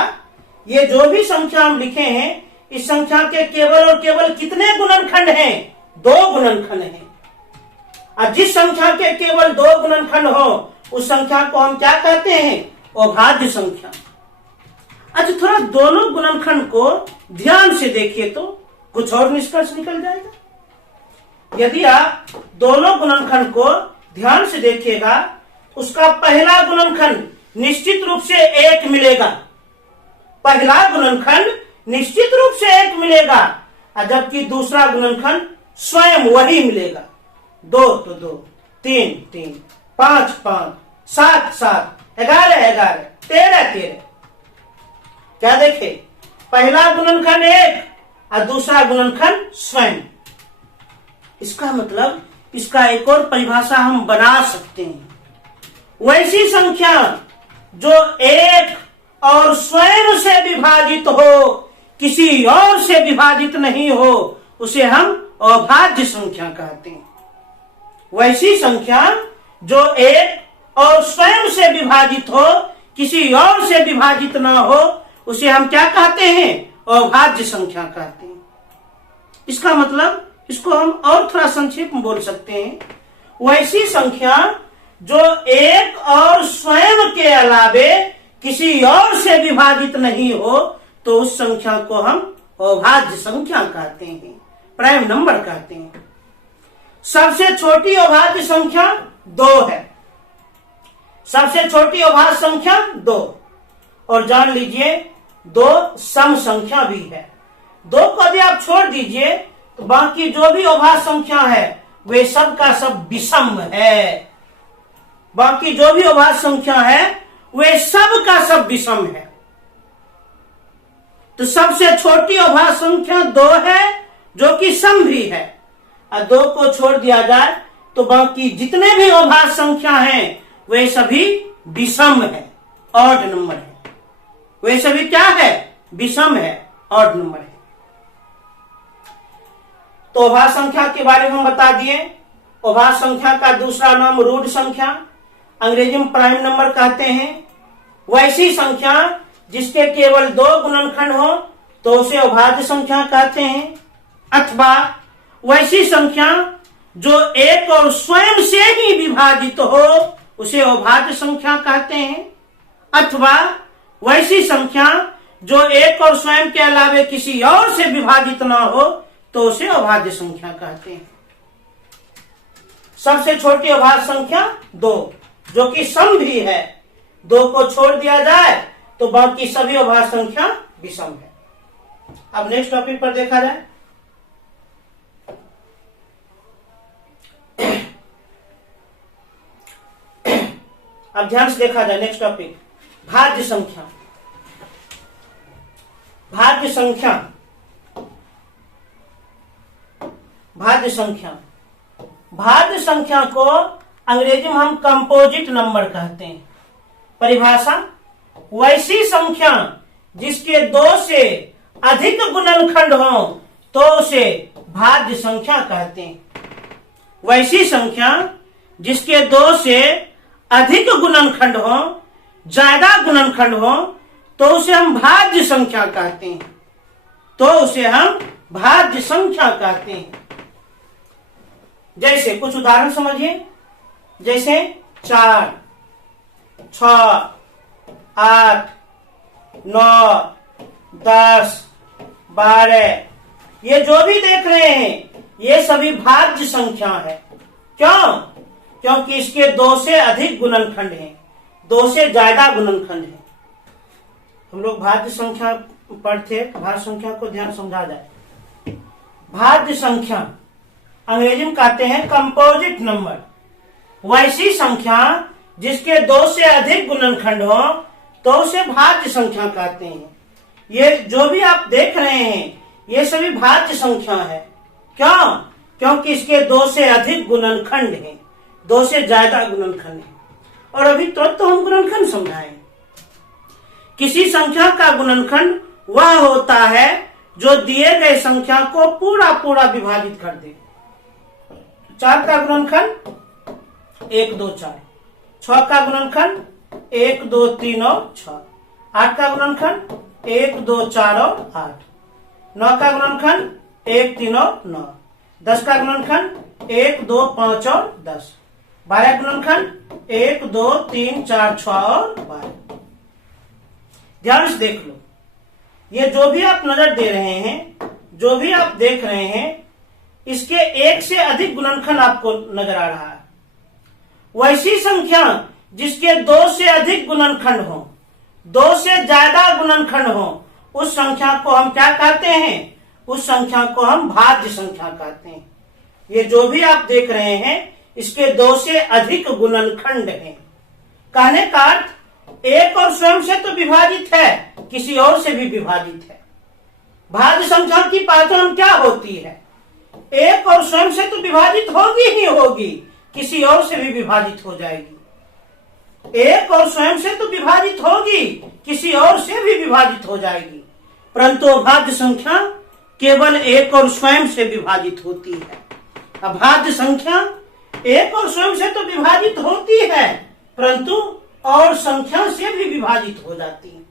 ये जो भी संख्या हम लिखे हैं, इस संख्या के केवल और केवल कितने गुणनखंड हैं? 2 गुणनखंड हैं। और जिस संख्या के केवल 2 गुणनखंड हो उस संख्या को हम क्या कहते हैं? अभाज्य संख्या। अच्छा, थोड़ा दोनों गुणनखंड को ध्यान से देखिए तो कुछ और निष्कर्ष निकल जाएगा। यदि आप दोनों गुणनखंड को ध्यान से देखिएगा, उसका पहला गुणनखंड निश्चित रूप से 1 मिलेगा, पहला गुणनखंड निश्चित रूप से 1 मिलेगा, जबकि दूसरा गुणनखंड स्वयं वही मिलेगा। 2 तो 2, 3 3, 5 5, 7 7, 11 11, 13 13। क्या देखे, पहला गुणनखंड 1 और दूसरा गुणनखंड स्वयं। इसका मतलब इसका एक और परिभाषा हम बना सकते हैं, वैसी संख्या जो 1 और स्वयं से विभाजित हो, किसी और से विभाजित नहीं हो, उसे हम अभाज्य संख्या कहते हैं। वैसी संख्या जो 1 और स्वयं से विभाजित हो, किसी और से विभाजित ना हो, उसे हम क्या कहते हैं, अभाज्य संख्या कहते हैं। इसका मतलब इसको हम और थोड़ा संक्षेप में बोल सकते हैं, वैसी संख्या जो 1 और स्वयं के अलावे किसी और से विभाजित नहीं हो, तो उस संख्या को हम अभाज्य संख्या कहते हैं, प्राइम नंबर कहते हैं। सबसे छोटी अभाज्य संख्या 2 है, सबसे छोटी अभाज्य संख्या 2। और जान लीजिए 2 सम संख्या भी है। 2 को यदि आप छोड़ दीजिए तो बाकी जो भी अभाज्य संख्या है वे सब का सब विषम है, बाकी जो भी अभाज्य संख्या है वे सब का सब विषम है। तो सबसे छोटी अभाज्य संख्या 2 है जो कि सम भी है, और 2 को छोड़ दिया जाए तो बाकी जितने भी अभाज्य संख्या हैं वे सभी विषम है, ऑड नंबर है। वे सभी क्या है, विषम है, ऑड नंबर है। तो अभाज्य संख्या के बारे में हम बता दिए। अभाज्य संख्या का दूसरा नाम रूट संख्या, अंग्रेजी में प्राइम नंबर कहते हैं। वैसी संख्या जिसके केवल 2 गुणनखंड हो तो उसे अभाज्य संख्या कहते हैं, अथवा वैसी संख्या जो 1 और स्वयं से ही विभाजित हो उसे अभाज्य संख्या कहते हैं, अथवा वैसी संख्या जो 1 और स्वयं के अलावे किसी और से विभाजित ना हो तो उसे अभाज्य संख्या कहते हैं। सबसे छोटी अभाज्य संख्या 2 जो कि सम भी है, 2 को छोड़ दिया जाए तो बाकी सभी अभाज्य संख्या विषम है। अब नेक्स्ट टॉपिक पर देखा जाए। अब ध्यान से देखा जाए नेक्स्ट टॉपिक, भाज्य संख्या। भाज्य संख्या, भाज्य संख्या, भाज्य संख्या को अंग्रेजी में हम कंपोजिट नंबर कहते हैं। परिभाषा, वैसी संख्या जिसके 2 से अधिक गुणनखंड हो तो उसे भाज्य संख्या कहते हैं। वैसी संख्या जिसके 2 से अधिक गुणनखंड हो, ज्यादा गुणनखंड हो, तो उसे हम भाज्य संख्या कहते हैं, तो उसे हम भाज्य संख्या कहते हैं। जैसे कुछ उदाहरण समझिए, जैसे 4, 6, 8, 9, 10, 12, ये जो भी देख रहे हैं ये सभी भाज्य संख्या है। क्यों? क्योंकि इसके 2 से अधिक गुणनखंड हैं, 2 से ज्यादा गुणनखंड हैं। हम लोग भाज्य संख्या पढ़ते, भाज्य संख्या को ध्यान समझा जाए। भाज्य संख्या अंग्रेजी में कहते हैं कंपोजिट नंबर। वैसी संख्या जिसके 2 से अधिक गुणनखंड हो तो उसे भाज्य संख्या कहते हैं। ये जो भी आप देख रहे हैं ये सभी भाज्य संख्या है। क्यों? क्योंकि इसके 2 से अधिक गुणनखंड हैं, 2 से ज्यादा गुणनखंड है। और अभी तो हम गुणनखंड समझाएं। किसी संख्या का गुणनखंड वह होता है जो दिए गए संख्या को पूरा पूरा विभाजित कर दे। 4 का गुणनखंड 1 2 4, 6 का गुणनखंड 1 2 3 और 6, 8 का गुणनखंड 1 2 4 और 8, 9 का गुणनखंड 1 3 और 9, 10 का गुणनखंड 1 2 5 और 10, 12 गुणनखंड 1 2 3 4 6 और 12। ध्यान से देख लो, ये जो भी आप नजर दे रहे हैं जो भी आप देख रहे हैं इसके एक से अधिक गुणनखंड आपको नजर आ रहा है। वैसी संख्या जिसके दो से अधिक गुणनखंड हो, दो से ज्यादा गुणनखंड हो, उस संख्या को हम क्या कहते हैं? उस संख्या को हम भाज्य संख्या कहते हैं। ये जो भी आप देख रहे हैं इसके दो से अधिक गुणनखंड हैं। कहने का अर्थ एक और स्वयं से तो विभाजित है, किसी और से भी विभाजित है। भाज्य संख्या की पहचान क्या होती है? एक और स्वयं से तो विभाजित होगी ही होगी, किसी और से भी विभाजित हो जाएगी। एक और स्वयं से तो विभाजित होगी, किसी और से भी विभाजित हो जाएगी, परंतु अभाज्य संख्या केवल एक और स्वयं से विभाजित होती है। अभाज्य संख्या एक और स्वयं से तो विभाजित होती है, परंतु और संख्या से भी विभाजित हो जाती है।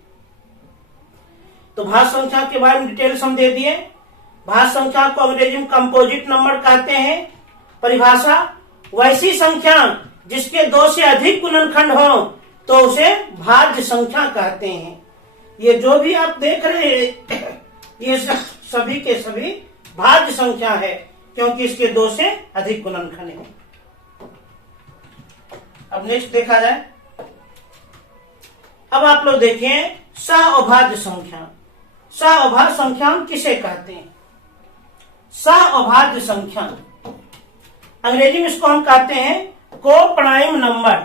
तो भाज्य संख्या के बारे में डिटेल्स हम दे दिए। भाज्य संख्या को अंग्रेजी में कंपोजिट नंबर कहते हैं। परिभाषा, वैसी संख्या जिसके दो से अधिक गुणनखंड हो तो उसे भाज्य संख्या कहते हैं। ये जो भी आप देख रहे हैं ये सभी के सभी भाज्य संख्या है, क्योंकि इसके दो से अधिक गुणनखंड है। अब नेक्स्ट देखा जाए। अब आप लोग देखें सअभाज्य संख्या। सअभाज्य संख्या हम किसे कहते हैं? सअभाज्य संख्या अंग्रेजी में इसको हम कहते हैं को-प्राइम नंबर।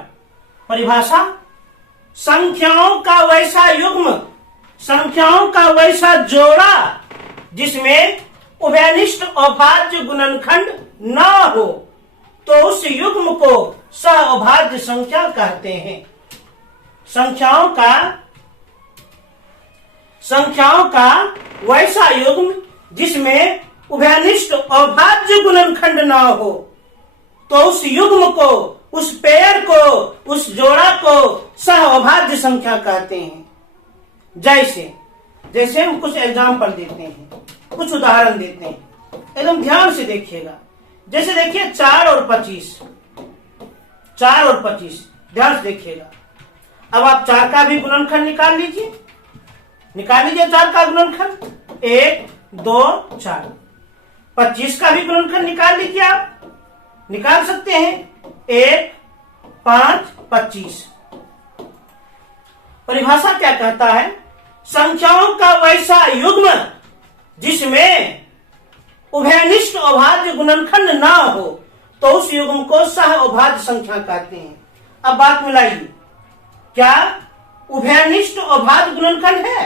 परिभाषा, संख्याओं का वैसा युग्म, संख्याओं का वैसा जोड़ा जिसमें उभयनिष्ठ अभाज्य गुणनखंड न हो तो उस युग्म को सअभाज्य संख्या कहते हैं। संख्याओं का वैसा युग्म जिसमें उभयनिष्ठ अभाज्य गुणनखंड न हो तो उस युग्म को, उस पेयर को, उस जोड़ा को सअभाज्य संख्या कहते हैं। जैसे हम कुछ एग्जाम्पल देते हैं, कुछ उदाहरण देते हैं, एकदम ध्यान से देखिएगा। जैसे देखिए 4 और 25, 4 और 25 ध्यान से देखिएगा। अब आप 4 का भी गुणनखंड निकाल लीजिए, 4 का गुणनखंड 1, 2, 4। 25 का भी गुणनखंड निकाल लीजिए, आप निकाल सकते हैं 1, 5, 25। परिभाषा क्या कहता है? संख्याओं का वैसा युग्म जिसमें उभयनिष्ठ अभाज्य गुणनखंड ना हो तो उस युग्म को सअभाज्य संख्या कहते हैं। अब बात मिलाइए, क्या उभयनिष्ठ अभाज्य गुणनखंड है?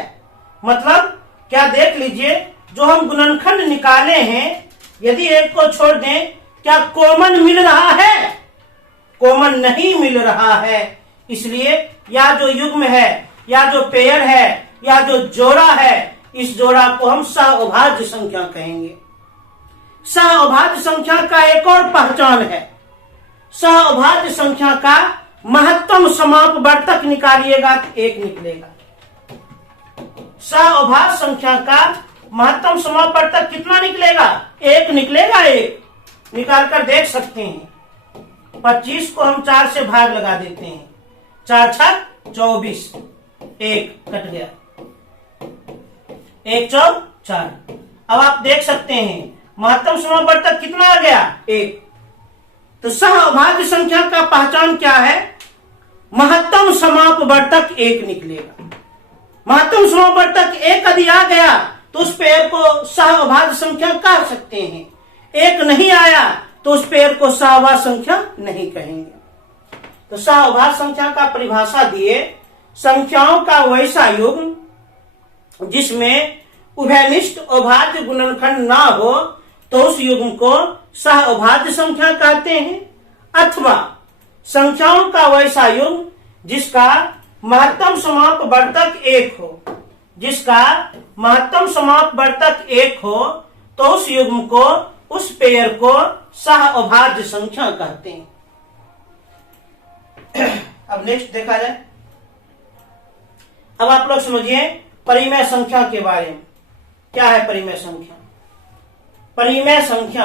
मतलब क्या देख लीजिए, जो हम गुणनखंड निकाले हैं यदि एक को छोड़ दें, क्या कॉमन मिल रहा है? कॉमन नहीं मिल रहा है। इसलिए या जो युग्म है, या जो पेयर है, या जो जोड़ा है, इस जोड़ा को हम सअभाज्य संख्या कहेंगे। सअभाज्य संख्या का एक और पहचान है। सअभाज्य संख्या का महत्तम समापवर्तक निकालिएगा तो 1 निकलेगा। सअभाज्य संख्या का महत्तम समापवर्तक कितना निकलेगा? 1 निकलेगा। 1 निकाल कर देख सकते हैं। 25 को हम 4 से भाग लगा देते हैं, 4 छक 24, 1 कट गया, 1 चौक 4। अब आप देख सकते हैं महत्तम समापवर्तक कितना आ गया? 1। तो सअभाज्य संख्या का पहचान क्या है? महत्तम समापवर्तक 1 निकलेगा। महत्तम समापवर्तक 1 यदि आ गया तो उस पेयर को सअभाज्य संख्या कह सकते हैं। 1 नहीं आया तो उस पेयर को सअभाज्य संख्या नहीं कहेंगे। तो सअभाज्य संख्या का परिभाषा दिए, संख्याओं का वैसा युग्म जिसमें उभयनिष्ठ अभाज्य गुणनखंड ना हो तो उस युग्म को सअभाज्य संख्या कहते हैं। अथवा संख्याओं का वैसा युग्म जिसका महत्तम समापवर्तक 1 हो, जिसका महत्तम समापवर्तक 1 हो तो उस युग्म को, उस पेयर को सअभाज्य संख्या कहते हैं। अब नेक्स्ट देखा जाए। अब आप लोग समझिए परिमेय संख्या के बारे में। क्या है परिमेय संख्या? परिमेय संख्या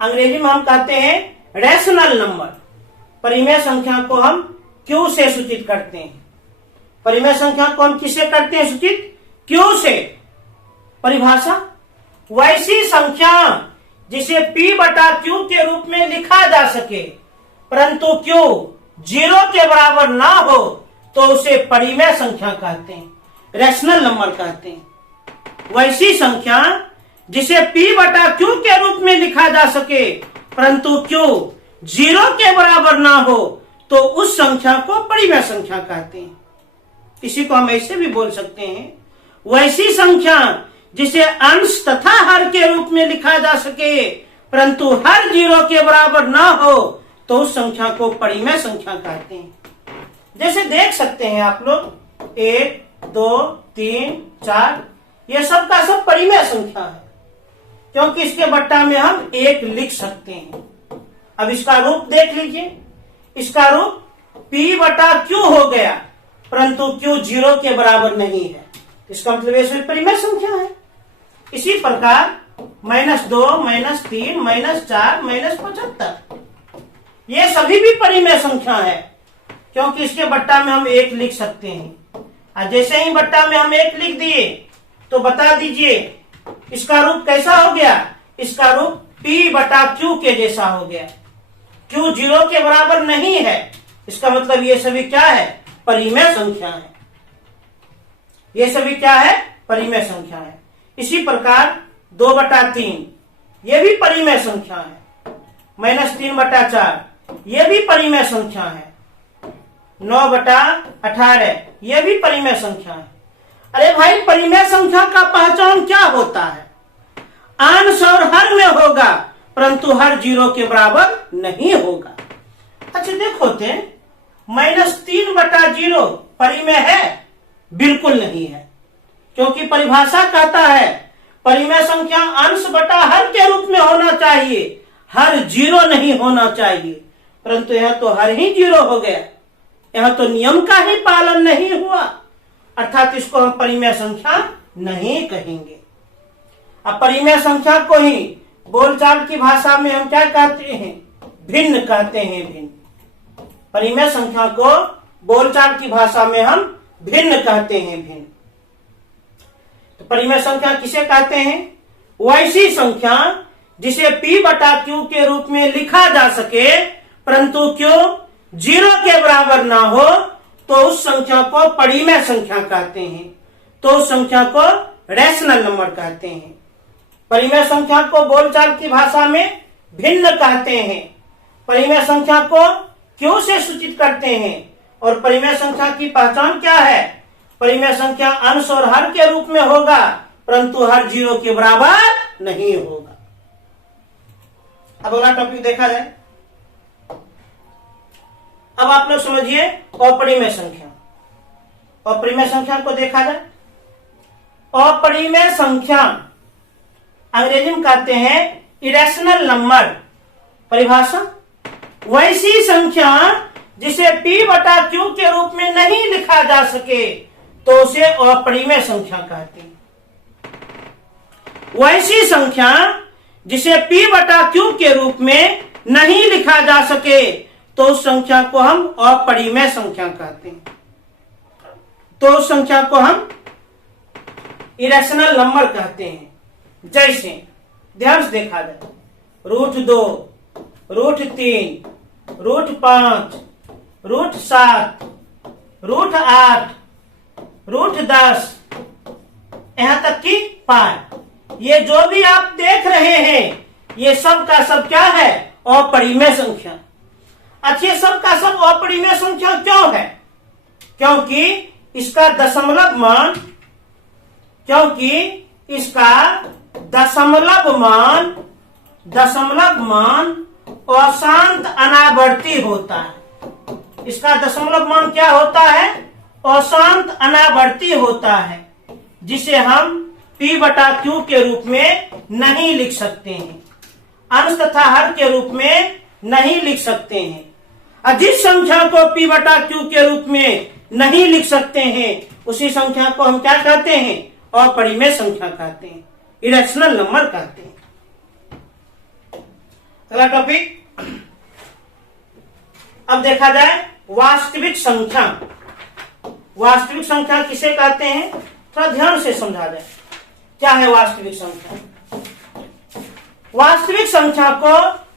अंग्रेजी में हम कहते हैं रैशनल नंबर। परिमेय संख्या को हम क्यू से सूचित करते हैं। परिमेय संख्या को हम किससे करते हैं सूचित? क्यू से। परिभाषा, वैसी संख्या जिसे p बटा q के रूप में लिखा जा सके परंतु q 0 के बराबर ना हो तो उसे परिमेय संख्या कहते हैं, रैशनल नंबर कहते हैं। वैसी संख्या जिसे p बटा q के रूप में लिखा जा सके परंतु q 0 के बराबर ना हो तो उस संख्या को परिमेय संख्या कहते हैं। इसी को हम ऐसे भी बोल सकते हैं, वैसी संख्या जिसे अंश तथा हर के रूप में लिखा जा सके परंतु हर 0 के बराबर ना हो तो उस संख्या को परिमेय संख्या कहते हैं। जैसे देख सकते हैं आप लोग 1, 2, 3, 4 ये सब का सब परिमेय संख्या है, क्योंकि इसके बट्टा में हम 1 लिख सकते हैं। अब इसका रूप देख लीजिए, इसका रूप p बटा q हो गया परंतु q 0 के बराबर नहीं है, इसका मतलब ये परिमेय संख्या है। इसी प्रकार -2, -3, -4, -75 ये सभी भी परिमेय संख्या है, क्योंकि इसके बट्टा में हम 1 लिख सकते हैं। और जैसे ही बट्टा में हम 1 लिख दिए तो बता दीजिए इसका रूप कैसा हो गया, इसका रूप p बटा q के जैसा हो गया। q 0 के बराबर नहीं है, इसका मतलब ये सभी क्या है, परिमेय संख्या है। ये सभी क्या है, परिमेय संख्या है। इसी प्रकार 2 बटा 3 ये भी परिमेय संख्या है, -3 बटा 4 ये भी परिमेय संख्या है, 9 बटा 18 ये भी परिमेय संख्या है। अरे भाई, परिमेय संख्या का पहचान क्या होता है, अंश और हर में होगा परंतु हर 0 के बराबर नहीं होगा। अच्छा देखो थे, -3 बटा 0 परिमेय है, बिल्कुल नहीं है, क्योंकि परिभाषा कहता है परिमेय संख्या अंश बटा हर के रूप में होना चाहिए, हर 0 नहीं होना चाहिए, परंतु यह तो हर ही 0 हो गया, यह तो नियम का ही पालन नहीं हुआ, अर्थात इसको हम परिमेय संख्या नहीं कहेंगे। अब परिमेय संख्या को ही बोलचाल की भाषा में हम क्या कहते हैं, भिन्न कहते हैं। भिन्न परिमेय संख्या को बोलचाल की भाषा में हम भिन्न कहते हैं। भिन्न तो परिमेय संख्या किसे कहते हैं, वैसी संख्या जिसे p बटा q के रूप में लिखा जा सके परंतु q 0 के बराबर ना हो तो उस संख्या को परिमेय संख्या कहते हैं, तो उस संख्या को रैशनल नंबर कहते हैं। परिमेय संख्या को बोलचाल की भाषा में भिन्न कहते हैं, परिमेय संख्या को q से सूचित करते हैं, और परिमेय संख्या की पहचान क्या है, परिमेय संख्या अंश और हर के रूप में होगा परंतु हर 0 के बराबर नहीं होगा। अब अगला टॉपिक देखा जाए। अब आप लोग समझिए अपरिमेय संख्या। अपरिमेय संख्या को देखा जाए, अपरिमेय संख्या अंग्रेजी में कहते हैं इरेशनल नंबर। परिभाषा, वैसी संख्या जिसे p बटा q के रूप में नहीं लिखा जा सके तो उसे अपरिमेय संख्या कहते हैं। वैसी संख्या जिसे p बटा q के रूप में नहीं लिखा जा सके तो उस संख्या को हम अपरिमेय संख्या कहते हैं, तो उस संख्या को हम इरेशनल नंबर कहते हैं। जैसे ध्यान से देखा जाए, √2, √3, √5, √7, √8, √10 यहां तक कि पाई, ये जो भी आप देख रहे हैं ये सब का सब क्या है, अपरिमेय संख्या। अच्छा, ये सब का सब अपरिमेय संख्या क्यों है, क्योंकि इसका दशमलव मान, क्योंकि इसका दशमलव मान अशांत अनावर्ती होता है। इसका दशमलव मान क्या होता है, अशांत अनावर्ती होता है, जिसे हम p बटा q के रूप में नहीं लिख सकते हैं, अंश तथा हर के रूप में नहीं लिख सकते हैं। जिस संख्या को p बटा q के रूप में नहीं लिख सकते हैं उसी संख्या को हम क्या कहते हैं, अपरिमेय संख्या कहते हैं, इरेशनल नंबर कहते हैं। अगला टॉपिक अब देखा जाए वास्तविक संख्या। वास्तविक संख्या किसे कहते हैं, थोड़ा ध्यान से समझा जाए क्या है वास्तविक संख्या। वास्तविक संख्या को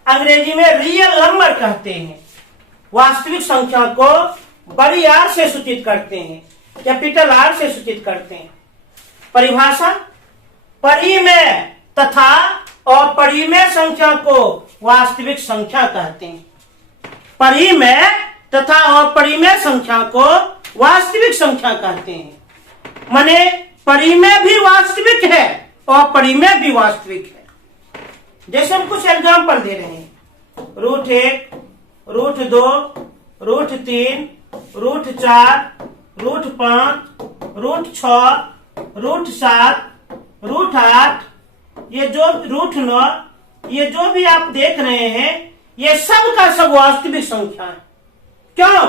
अंग्रेजी में रियल नंबर कहते हैं। वास्तविक संख्या को बड़ी आर से सूचित करते हैं, कैपिटल आर से सूचित करते हैं। परिभाषा, परिमेय तथा अपरिमेय संख्या को वास्तविक संख्या कहते हैं। परिमेय तथा अपरिमेय संख्या को वास्तविक संख्या कहते हैं। माने परिमेय भी वास्तविक है और अपरिमेय भी वास्तविक है। जैसे हम कुछ एग्जाम्पल दे रहे हैं, √1, √2, √3, √4, √5, √6, √7, √8, ये जो √9, ये जो भी आप देख रहे हैं, ये सब का सब वास्तविक संख्या है। क्यों?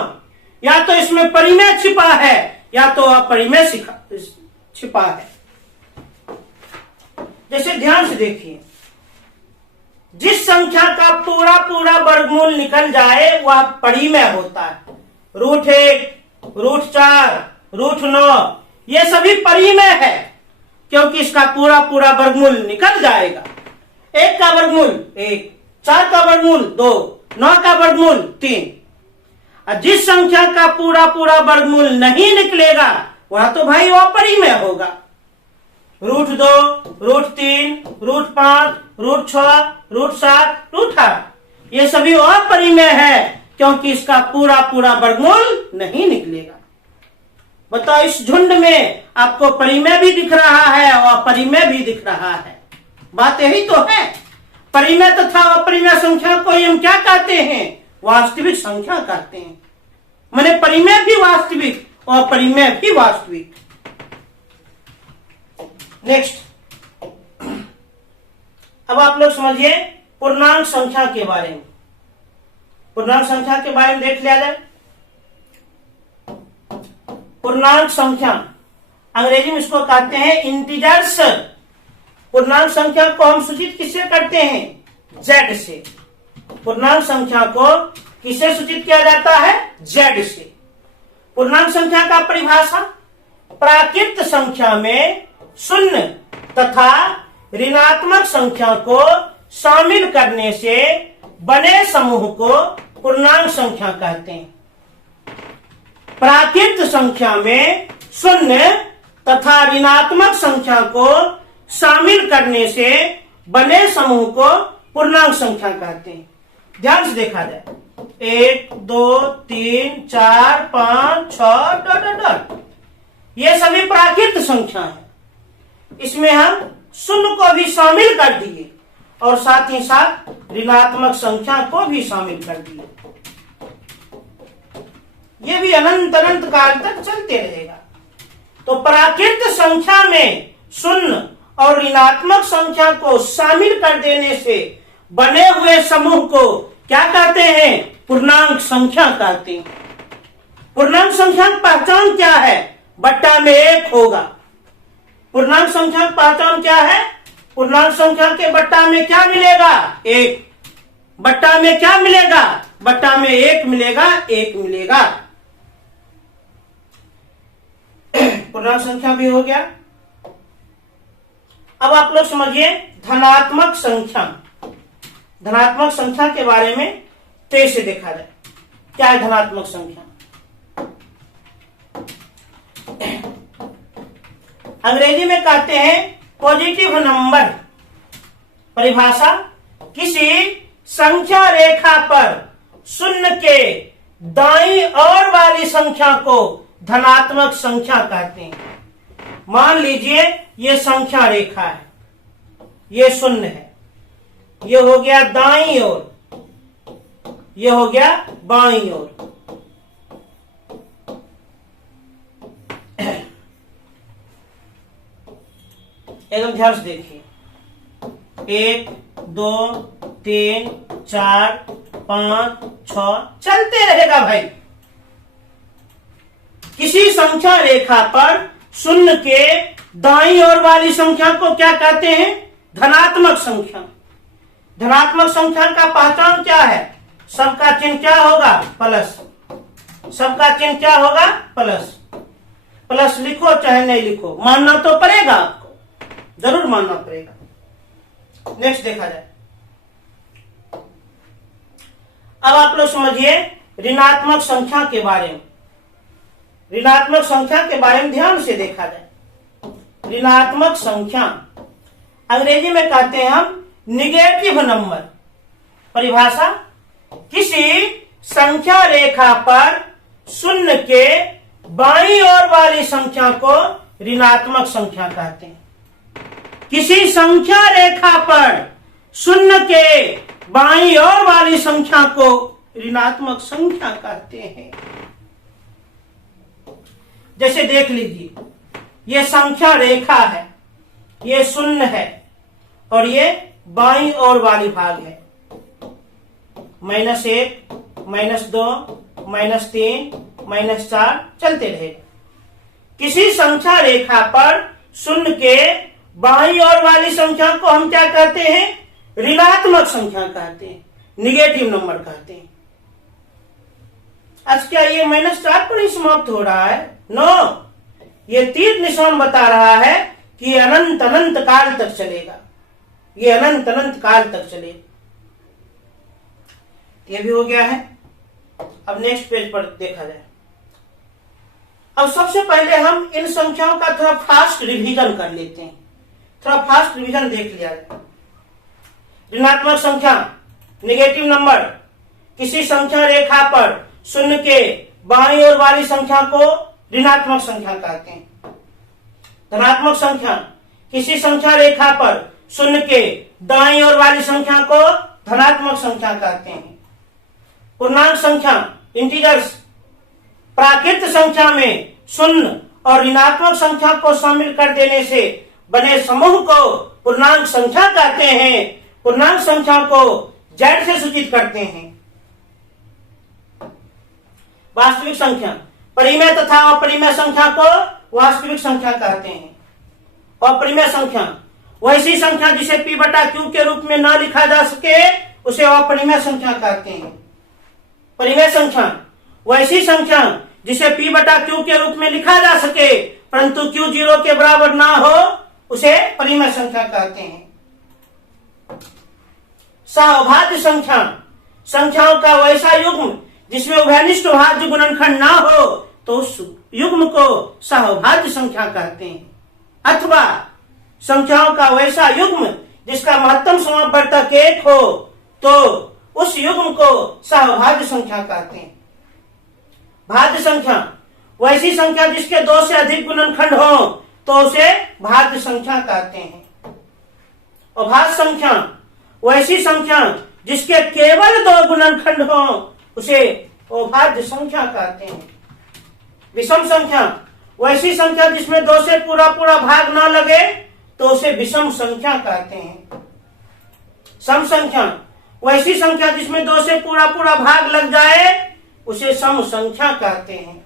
या तो इसमें परिमेय छिपा है या तो अपरिमेय छिपा है। जैसे ध्यान से देखिए, जिस संख्या का पूरा पूरा वर्गमूल निकल जाए वह परिमेय होता है। √1, √4, √9 ये सभी परिमेय है, क्योंकि इसका पूरा पूरा वर्गमूल निकल जाएगा। 1 का वर्गमूल 1, 4 का वर्गमूल 2, 9 का वर्गमूल 3। और जिस संख्या का पूरा पूरा वर्गमूल नहीं निकलेगा वह तो भाई अपरिमेय होगा। √2, √3, √5, √6, √7, √8 ये सभी अपरिमेय है, क्योंकि इसका पूरा पूरा वर्गमूल नहीं निकलेगा। बताओ, इस झुंड में आपको परिमेय भी दिख रहा है और अपरिमेय भी दिख रहा है। बात यही तो है। परिमेय तथा अपरिमेय संख्या को हम क्या कहते हैं? वास्तविक संख्या कहते हैं। माने परिमेय भी वास्तविक और अपरिमेय भी वास्तविक। नेक्स्ट, अब आप लोग समझिए पूर्णांक संख्या के बारे में। पूर्णांक संख्या के बारे में देख लिया जाए। पूर्णांक संख्या अंग्रेजी में इसको कहते हैं इंटीजर्स। पूर्णांक संख्या को हम सूचित किससे करते हैं? Z से। पूर्णांक संख्या को किससे सूचित किया जाता है? Z से। पूर्णांक संख्या का परिभाषा, प्राकृत संख्या में शून्य तथा ऋणात्मक संख्या को शामिल करने से बने समूह को पूर्णांक संख्या कहते हैं। प्राकृत संख्या में शून्य तथा ऋणात्मक संख्या को शामिल करने से बने समूह को पूर्णांक संख्या कहते हैं। ध्यान से देखा जाए, 1, 2, 3, 4, 5, 6 ... ये सभी प्राकृत संख्या है। इसमें हम शून्य को भी शामिल कर दिए और साथ ही साथ ऋणात्मक संख्या को भी शामिल कर दिए। ये भी अनंत अनंत काल तक चलते रहेगा। तो प्राकृत संख्या में शून्य और ऋणात्मक संख्या को शामिल कर देने से बने हुए समूह को क्या कहते हैं? पूर्णांक संख्या कहते हैं। पूर्णांक संख्या की पहचान क्या है? बट्टा में 1 होगा। पूर्णांक संख्या की पहचान क्या है? पूर्णांक संख्या के बट्टा में क्या मिलेगा? 1। बट्टा में क्या मिलेगा? बट्टा में 1 मिलेगा, 1 मिलेगा। पूर्णांक संख्या भी हो गया। अब आप लोग समझिए धनात्मक संख्या। धनात्मक संख्या के बारे में तेज से देखा जाए। क्या है धनात्मक संख्या? अंग्रेजी में कहते हैं पॉजिटिव नंबर। परिभाषा, किसी संख्या रेखा पर शून्य के दाईं ओर वाली संख्या को धनात्मक संख्या कहते हैं। मान लीजिए ये संख्या रेखा है, ये शून्य है, ये हो गया दाईं ओर, ये हो गया बाईं ओर। एकदम ध्यान से देखिए, 1, 2, 3, 4, 5, 6 चलते रहेगा भाई। किसी संख्या रेखा पर शून्य के दाईं ओर वाली संख्या को क्या कहते हैं? धनात्मक संख्या। धनात्मक संख्या का पहचान क्या है? सबका चिन्ह क्या होगा? प्लस। सबका चिन्ह क्या होगा? प्लस। प्लस लिखो चाहे नहीं लिखो, मानना तो पड़ेगा, आपको जरूर मानना पड़ेगा। नेक्स्ट देखा जाए, अब आप लोग समझिए ऋणात्मक संख्या के बारे में। ऋणात्मक संख्या के बारे में ध्यान से देखा जाए। ऋणात्मक संख्या अंग्रेजी में कहते हैं हम निगेटिव नंबर। परिभाषा, किसी संख्या रेखा पर शून्य के बाईं ओर वाली संख्या को ऋणात्मक संख्या कहते हैं। किसी संख्या रेखा पर शून्य के बाईं ओर वाली संख्या को ऋणात्मक संख्या कहते हैं। जैसे देख लीजिए, ये संख्या रेखा है, ये शून्य है और ये बाईं ओर वाली भाग है। -1, -2, -3, -4 चलते रहेगा। किसी संख्या रेखा पर शून्य के बाईं ओर वाली संख्या को हम क्या कहते हैं? ऋणात्मक संख्या कहते हैं, निगेटिव नंबर कहते हैं। आज क्या ये -4 पर ही समाप्त हो रहा है? नो, ये तीर निशान बता रहा है कि ये अनंत अनंत काल तक चलेगा। ये अनंत अनंत काल तक चलेगा। ये भी हो गया है। अब नेक्स्ट पेज पर देखा जाए। अब सबसे पहले हम इन संख्याओं का थोड़ा फास्ट रिवीजन कर लेते हैं। थोड़ा फास्ट रिवीजन देख लिया जाए। ऋणात्मक संख्या, नेगेटिव नंबर, किसी संख्या रेखा पर शून्य के बाईं ओर वाली संख्या को ऋणात्मक संख्या कहते हैं। धनात्मक संख्या, किसी संख्या रेखा पर शून्य के दाईं ओर वाली संख्या को धनात्मक संख्या कहते हैं। पूर्णांक संख्या, इंटीजर्स, प्राकृत संख्या में शून्य और ऋणात्मक संख्या को शामिल कर देने से बने समूह को पूर्णांक संख्या कहते हैं। पूर्णांक संख्या को Z से सूचित करते हैं। वास्तविक संख्या, परिमेय तथा अपरिमेय संख्या को वास्तविक संख्या कहते हैं। अपरिमेय संख्या, वैसी संख्या जिसे P/Q के रूप में न लिखा जा सके उसे अपरिमेय संख्या कहते हैं। परिमेय संख्या, वैसी संख्या जिसे P/Q के रूप में लिखा जा सके परंतु Q 0 के बराबर ना हो उसे परिमेय संख्या कहते हैं। सहभाज्य संख्या, संख्याओं का वैसा युग्म जिसमें उभयनिष्ठ भाज्य गुणनखंड ना हो तो उस युग्म को सहभाज्य संख्या कहते हैं। अथवा संख्याओं का वैसा युग्म जिसका महत्तम समापवर्तक 1 हो तो उस युग्म को सहभाज्य संख्या कहते हैं। भाज्य संख्या, वैसी संख्या जिसके 2 से अधिक गुणनखंड हो तो उसे भाज्य संख्या कहते हैं। अभाज्य संख्या, वैसी संख्या जिसके केवल 2 गुणनखंड हो उसे अभाज्य संख्या कहते हैं। विषम संख्या, वैसी संख्या जिसमें 2 से पूरा पूरा भाग ना लगे तो उसे विषम संख्या कहते हैं। सम संख्या, वैसी संख्या जिसमें 2 से पूरा पूरा भाग लग जाए उसे सम संख्या कहते हैं।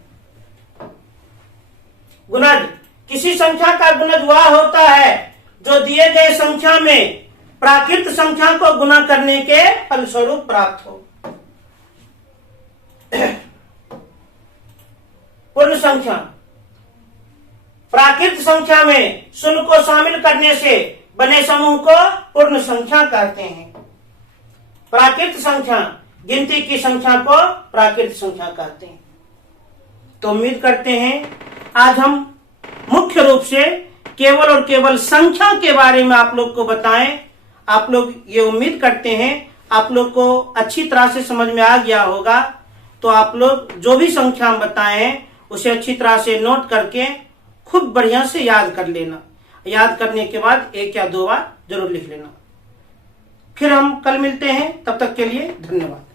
गुणज, किसी संख्या का गुणज वह होता है जो दिए गए संख्या में प्राकृत संख्या को गुणा करने के फलस्वरूप प्राप्त हो। पूर्ण संख्या, प्राकृत संख्या में शून्य को शामिल करने से बने समूह को पूर्ण संख्या कहते हैं। प्राकृत संख्या, गिनती की संख्या को प्राकृत संख्या कहते हैं। तो उम्मीद करते हैं आज हम मुख्य रूप से केवल और केवल संख्या के बारे में आप लोग को बताएं। आप लोग ये उम्मीद करते हैं आप लोग को अच्छी तरह से समझ में आ गया होगा। तो आप लोग जो भी संख्या हम बताएं उसे अच्छी तरह से नोट करके खूब बढ़िया से याद कर लेना। याद करने के बाद 1 या 2 बार जरूर लिख लेना। फिर हम कल मिलते हैं, तब तक के लिए धन्यवाद।